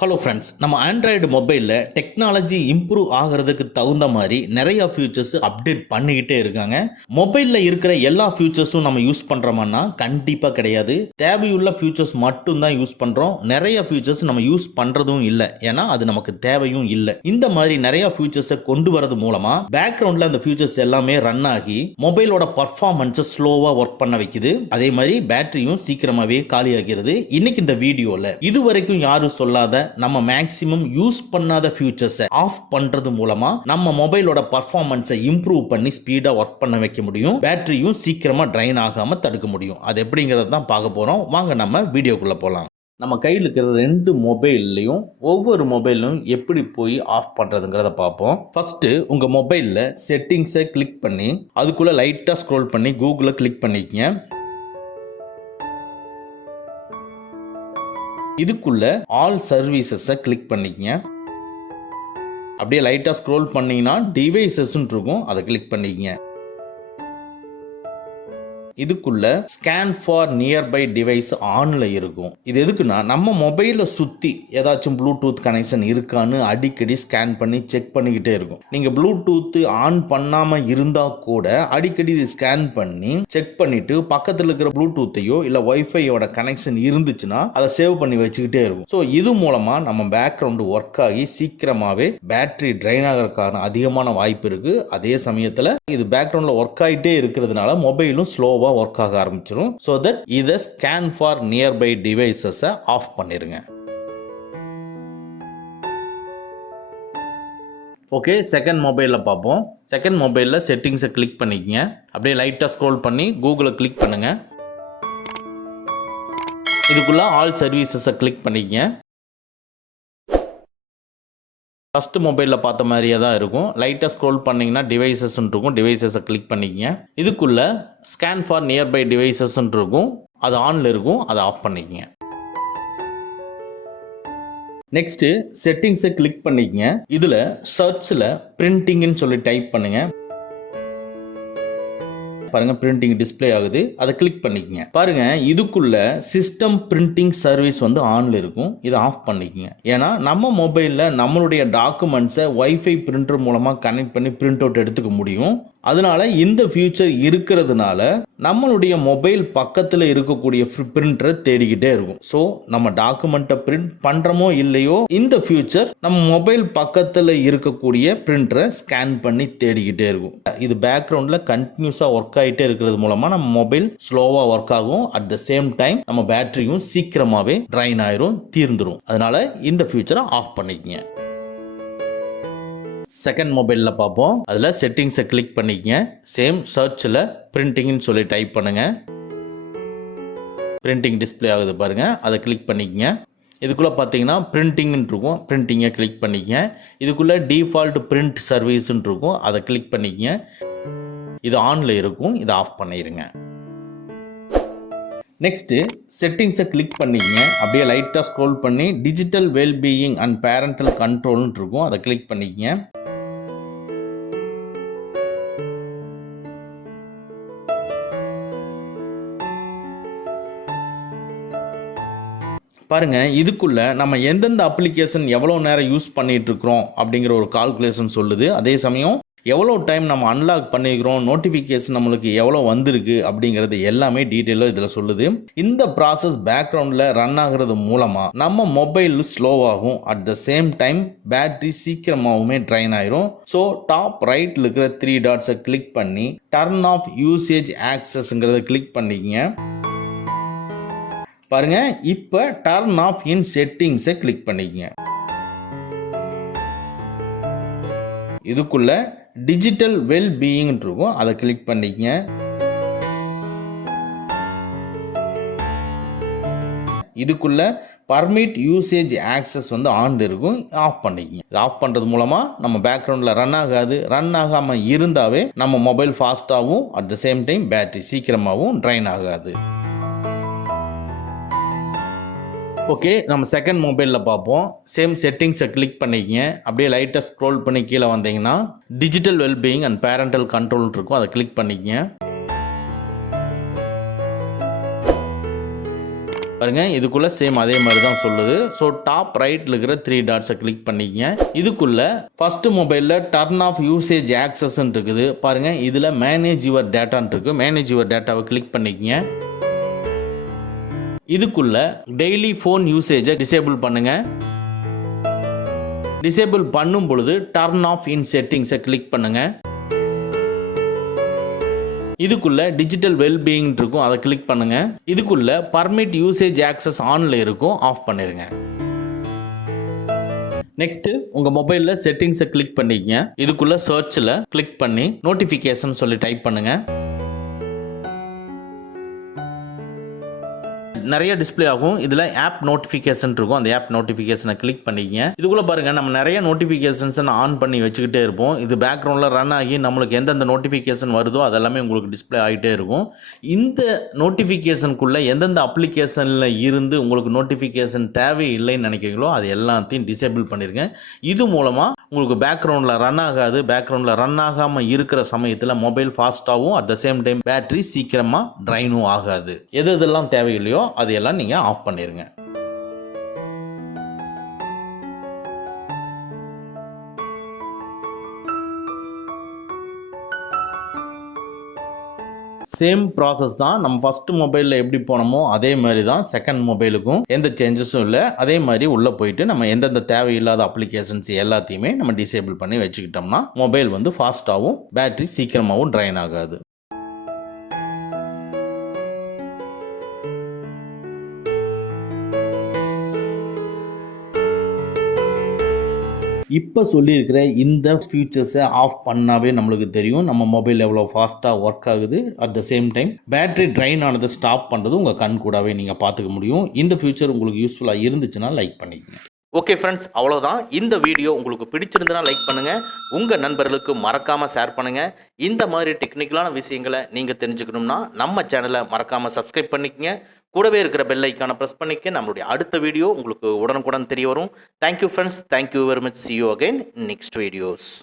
Hello friends, நம்ம Android மொபைலில் technology improve ஆகிறதுக்கு தகுந்த மாதிரி நிறையா ஃபியூச்சர்ஸ் அப்டேட் பண்ணிக்கிட்டே இருக்காங்க. மொபைலில் இருக்கிற எல்லா ஃபியூச்சர்ஸும் நம்ம யூஸ் பண்ணுறோம்னா கண்டிப்பாக கிடையாது. தேவையுள்ள ஃபியூச்சர்ஸ் மட்டும்தான் யூஸ் பண்ணுறோம். நிறைய ஃபியூச்சர்ஸ் நம்ம யூஸ் பண்ணுறதும் இல்லை, ஏன்னா அது நமக்கு தேவையும் இல்லை. இந்த மாதிரி நிறைய ஃபியூச்சர்ஸை கொண்டு வரது மூலமாக பேக்ரவுண்டில் அந்த ஃபியூச்சர்ஸ் எல்லாமே ரன் ஆகி மொபைலோட பர்ஃபார்மன்ஸை ஸ்லோவாக ஒர்க் பண்ண வைக்குது. அதே மாதிரி பேட்டரியும் சீக்கிரமாகவே காலியாகிறது. இன்னைக்கு இந்த வீடியோவில் இதுவரைக்கும் யாரும் சொல்லாத நம்ம மேக்ஸிமம் யூஸ் பண்ணாத ஃபியூச்சர்ஸை ஆஃப் பண்றது மூலமா நம்ம மொபைலோட பர்ஃபார்மன்ஸை இம்ப்ரூவ் பண்ணி ஸ்பீடா ஒர்க் பண்ண வைக்க முடியும். பேட்டரியும் சீக்கிரமா ட்ரைன் ஆகாம தடுக்க முடியும். அது எப்படிங்கிறது தான் பார்க்க போறோம். வாங்க நம்ம வீடியோக்குள்ள போலாம். நம்ம கையில் இருக்கிற ரெண்டு மொபைல்லையும் ஒவ்வொரு மொபைலும் எப்படி போய் ஆஃப் பண்ணுறதுங்கிறத பார்ப்போம். ஃபஸ்ட்டு உங்கள் மொபைலில் செட்டிங்ஸை கிளிக் பண்ணி அதுக்குள்ளே லைட்டாக ஸ்க்ரோல் பண்ணி கூகுளில் கிளிக் பண்ணிக்கங்க. இதுக்குள்ள ஆல் சர்வீசஸை கிளிக் பண்ணிக்கங்க. அப்படியே லைட்டாக ஸ்க்ரோல் பண்ணீங்கன்னா டிவைசஸ்ன்னு இருக்கும், அதை கிளிக் பண்ணிக்கங்க. இதுக்குள்ள ஸ்கேன் ஃபார் நியர்பை டிவைஸ் ஆன்ல இருக்கும். இது எதுக்குன்னா நம்ம மொபைலை சுற்றி ஏதாச்சும் ப்ளூடூத் கனெக்ஷன் இருக்கான்னு அடிக்கடி ஸ்கேன் பண்ணி செக் பண்ணிக்கிட்டே இருக்கும். நீங்கள் ப்ளூடூத் ஆன் பண்ணாமல் இருந்தால் கூட அடிக்கடி இது ஸ்கேன் பண்ணி செக் பண்ணிட்டு பக்கத்தில் இருக்கிற ப்ளூடூத்தையோ இல்லை ஒய்ஃபையோட கனெக்ஷன் இருந்துச்சுன்னா அதை சேவ் பண்ணி வச்சுக்கிட்டே இருக்கும். ஸோ இது மூலமாக நம்ம பேக்ரவுண்டு ஒர்க் ஆகி சீக்கிரமாகவே பேட்டரி ட்ரைன் ஆகிறதுக்கான அதிகமான வாய்ப்பு இருக்கு. அதே சமயத்தில் இது பேக்ரவுண்டில் ஒர்க் ஆகிட்டே இருக்கிறதுனால மொபைலும் ஸ்லோவாக ஒர்க் ஆக ஆரம்பிச்சிடும். சோ தட் இதை ஸ்கேன் ஃபார் நியர்பை டிவைசஸை ஆஃப் பண்ணிருங்க. ஓகே, செகண்ட் மொபைலில் பார்ப்போம். செகண்ட் மொபைலில் செட்டிங்ஸை கிளிக் பண்ணிக்கங்க. அப்படியே லைட்டாக ஸ்க்ரோல் பண்ணி கூகுளை கிளிக் பண்ணுங்க. இதுக்குள்ள ஆல் சர்வீசஸை கிளிக் பண்ணிக்கங்க. ஃபர்ஸ்ட் மொபைலில் பார்த்த மாதிரியே தான் இருக்கும். லைட்டாக ஸ்க்ரோல் பண்ணிங்கன்னா டிவைசஸ்ன்னு இருக்கும், டிவைசஸை கிளிக் பண்ணிக்கங்க. இதுக்குள்ளே ஸ்கேன் ஃபார் நியர்பை டிவைசஸ்ன்னு இருக்கும், அது ஆனில் இருக்கும், அதை ஆஃப் பண்ணிக்கங்க. நெக்ஸ்ட்டு செட்டிங்ஸை கிளிக் பண்ணிக்கங்க. இதில் சர்ச்சில் பிரிண்டிங்னு சொல்லி டைப் பண்ணுங்க. பாருங்க, பிரிண்டிங் டிஸ்பிளே ஆகுது, அதை கிளிக் பண்ணிக்கங்க. பாருங்க, இதுக்குள்ள சிஸ்டம் பிரிண்டிங் சர்வீஸ் வந்து ஆன்ல இருக்கும், இதை ஆஃப் பண்ணிக்கங்க. ஏன்னா நம்ம மொபைல்ல நம்மளுடைய டாக்குமெண்ட்ஸை வைஃபை பிரிண்டர் மூலமா கனெக்ட் பண்ணி பிரிண்ட் அவுட் எடுத்துக்க முடியும். அதனால இந்த ஃபியூச்சர் இருக்கிறதுனால நம்மளுடைய மொபைல் பக்கத்தில் இருக்கக்கூடிய பிரிண்டரை தேடிக்கிட்டே இருக்கும். ஸோ நம்ம டாக்குமெண்ட்டை பிரிண்ட் பண்றோமோ இல்லையோ, இந்த ஃபியூச்சர் நம்ம மொபைல் பக்கத்தில் இருக்கக்கூடிய பிரிண்டரை ஸ்கேன் பண்ணி தேடிக்கிட்டே இருக்கும். இது பேக்ரவுண்டில் கண்டினியூஸாக ஒர்க் ஆகிட்டே இருக்கிறது மூலமா நம்ம மொபைல் ஸ்லோவா ஒர்க் ஆகும். அட் த சேம் டைம் நம்ம பேட்டரியும் சீக்கிரமாவே ட்ரைன் ஆயிரும், தீர்ந்துரும். அதனால இந்த ஃபியூச்சரை ஆஃப் பண்ணிக்கங்க. செகண்ட் மொபைலில் பார்ப்போம். அதில் செட்டிங்ஸை கிளிக் பண்ணிக்கங்க. சேம் சர்ச்சில் பிரிண்டிங்னு சொல்லி டைப் பண்ணுங்க. பிரிண்டிங் டிஸ்பிளே ஆகுது பாருங்க, அதை கிளிக் பண்ணிக்கங்க. இதுக்குள்ளே பார்த்தீங்கன்னா பிரிண்டிங்னு இருக்கும், பிரிண்டிங்கை கிளிக் பண்ணிக்கங்க. இதுக்குள்ளே டிஃபால்ட் பிரிண்ட் சர்வீஸ்ன்னு இருக்கும், அதை கிளிக் பண்ணிக்கங்க. இது ஆன்ல இருக்கும், இதை ஆஃப் பண்ணிடுங்க. நெக்ஸ்ட் செட்டிங்ஸை கிளிக் பண்ணிக்கங்க. அப்படியே லைட்டாக ஸ்க்ரோல் பண்ணி டிஜிட்டல் வெல்பீயிங் அண்ட் பேரண்டல் கண்ட்ரோல்னு இருக்கும், அதை கிளிக் பண்ணிக்கங்க. பாருங்க, இதுக்குள்ள நம்ம எந்தெந்த அப்ளிகேஷன் எவ்வளோ நேரம் யூஸ் பண்ணிட்டு இருக்கிறோம் அப்படிங்கிற ஒரு கால்குலேஷன் சொல்லுது. அதே சமயம் எவ்வளோ டைம் நம்ம அன்லாக் பண்ணிக்கிறோம், நோட்டிஃபிகேஷன் நம்மளுக்கு எவ்வளோ வந்திருக்கு அப்படிங்கிறது எல்லாமே டீட்டெயிலாக இதில் சொல்லுது. இந்த ப்ராசஸ் பேக்ரவுண்டில் ரன் ஆகிறது மூலமாக நம்ம மொபைல் ஸ்லோவாகும். At the same time battery சீக்கிரமாகவுமே ட்ரைன் ஆயிரும். ஸோ டாப் ரைட்டில் இருக்கிற 3 டாட்ஸை கிளிக் பண்ணி டர்ன் ஆஃப் யூசேஜ் ஆக்சஸ்ங்கிறத கிளிக் பண்ணிக்கங்க. பாருங்க, இப்போ டர்ன் ஆஃப் இன் செட்டிங்ஸை கிளிக் பண்ணிக்கங்க. இதுக்குள்ள டிஜிட்டல் வெல் பீயிங் இருக்கும், அதை கிளிக் பண்ணிக்கங்க. இதுக்குள்ள பர்மிட் யூசேஜ் ஆக்சஸ் வந்து ஆன் இருக்கும், ஆஃப் பண்ணிக்கங்க. இது ஆஃப் பண்றது மூலமா நம்ம பேக்ரவுண்ட்ல ரன் ஆகாது. ரன் ஆகாம இருந்தாவே நம்ம மொபைல் ஃபாஸ்டாகவும் at the same time battery சீக்கிரமாகவும் ட்ரைன் ஆகாது. ஓகே, நம்ம செகண்ட் மொபைலில் பார்ப்போம். சேம் செட்டிங்ஸை கிளிக் பண்ணிக்கங்க. அப்படியே லைட்டாக ஸ்க்ரோல் பண்ணி கீழே வந்தீங்கன்னா digital wellbeing and parental control இருக்கும், அதை கிளிக் பண்ணிக்கங்க. பாருங்க இதுக்குள்ள சேம் அதே மாதிரி தான் சொல்லுது. ஸோ டாப் ரைட்ல இருக்கிற 3 டாட்ஸை கிளிக் பண்ணிக்கங்க. இதுக்குள்ள ஃபர்ஸ்ட் மொபைல்ல டர்ன் ஆஃப் யூசேஜ் ஆக்சஸ் இருக்குது பாருங்க. இதுல மேனேஜ் யுவர் டேட்டான்னு இருக்கு. மேனேஜ் யுவர் டேட்டாவை கிளிக் பண்ணிக்கங்க. இதுக்குள்ள டெய்லி ஃபோன் யூசேஜை டிசேபிள் பண்ணுங்க. டிசேபிள் பண்ணும் பொழுது டர்ன் ஆஃப் இன் செட்டிங்ஸை கிளிக் பண்ணுங்க. இதுக்குள்ள டிஜிட்டல் வெல்பீயிங் இருக்கும், அதை கிளிக் பண்ணுங்க. இதுக்குள்ள பர்மிட் யூசேஜ் ஆக்சஸ் ஆன்ல இருக்கும், ஆஃப் பண்ணிருங்க. நெக்ஸ்ட் உங்க மொபைல்ல செட்டிங்ஸை கிளிக் பண்ணிக்கங்க. இதுக்குள்ள சர்ச்ல கிளிக் பண்ணி நோட்டிபிகேஷன் சொல்லி டைப் பண்ணுங்க. நிறைய டிஸ்பிளே ஆகும். இதில் ஆப் நோட்டிஃபிகேஷன் இருக்கும், அந்த ஆப் நோட்டிஃபிகேஷனை கிளிக் பண்ணிக்கங்க. இதுக்குள்ள பாருங்க நம்ம நிறைய நோட்டிஃபிகேஷன்ஸ் ஆன் பண்ணி வச்சுக்கிட்டே இருப்போம். இது பேக்ரவுண்டில் ரன் ஆகி நம்மளுக்கு எந்தெந்த நோட்டிஃபிகேஷன் வருதோ அதெல்லாமே உங்களுக்கு டிஸ்பிளே ஆகிட்டே இருக்கும். இந்த நோட்டிஃபிகேஷனுக்குள்ள எந்தெந்த அப்ளிகேஷனில் இருந்து உங்களுக்கு நோட்டிஃபிகேஷன் தேவையில்லைன்னு நினைக்கிறீங்களோ அது எல்லாத்தையும் டிசேபிள் பண்ணிருங்க. இது மூலமாக உங்களுக்கு பேக்ரவுண்டில் ரன் ஆகாது. பேக்ரவுண்டில் ரன் ஆகாமல் இருக்கிற சமயத்தில் மொபைல் ஃபாஸ்ட்டாகவும் at the same time battery சீக்கிரமாக ட்ரைனும் ஆகாது. எது எதெல்லாம் தேவையில்லையோ அதையெல்லாம் நீங்க ஆஃப் பண்ணிருங்க. சேம் ப்ராசஸ் தான். நம்ம ஃபர்ஸ்ட் மொபைலில் எப்படி போனோமோ அதே மாதிரி தான் செகண்ட் மொபைலுக்கும் எந்த சேஞ்சஸும் இல்லை. அதே மாதிரி உள்ளே போயிட்டு நம்ம எந்தெந்த தேவையில்லாத அப்ளிகேஷன்ஸ் எல்லாத்தையுமே நம்ம டிசேபிள் பண்ணி வச்சுக்கிட்டோம்னா மொபைல் வந்து ஃபாஸ்ட்டாகவும் பேட்டரி சீக்கிரமாகவும் ட்ரைன் ஆகாது. இப்போ சொல்லியிருக்கிற இந்த ஃபியூச்சர்ஸை ஆஃப் பண்ணாவே நம்மளுக்கு தெரியும் நம்ம மொபைல் எவ்வளோ ஃபாஸ்ட்டாக ஒர்க் ஆகுது. At the same time battery drain ஆனதை ஸ்டாப் பண்ணுறது உங்கள் கண் கூடவே நீங்கள் பார்த்துக்க முடியும். இந்த ஃபியூச்சர் உங்களுக்கு யூஸ்ஃபுல்லாக இருந்துச்சுன்னா லைக் பண்ணிக்கங்க. ஓகே ஃப்ரெண்ட்ஸ், அவ்வளோதான். இந்த வீடியோ உங்களுக்கு பிடிச்சிருந்தனா லைக் பண்ணுங்கள், உங்கள் நண்பர்களுக்கு மறக்காமல் ஷேர் பண்ணுங்கள். இந்த மாதிரி டெக்னிக்கலான விஷயங்களை நீங்கள் தெரிஞ்சுக்கணும்னா நம்ம சேனலை மறக்காமல் சப்ஸ்கிரைப் பண்ணிக்கங்க. கூடவே இருக்கிற பெல் ஐக்கானை ப்ரெஸ் பண்ணிக்க நம்மளுடைய அடுத்த வீடியோ உங்களுக்கு உடனுக்குடன் தெரிய வரும். Thank you friends, thank you very much. see you again in next videos.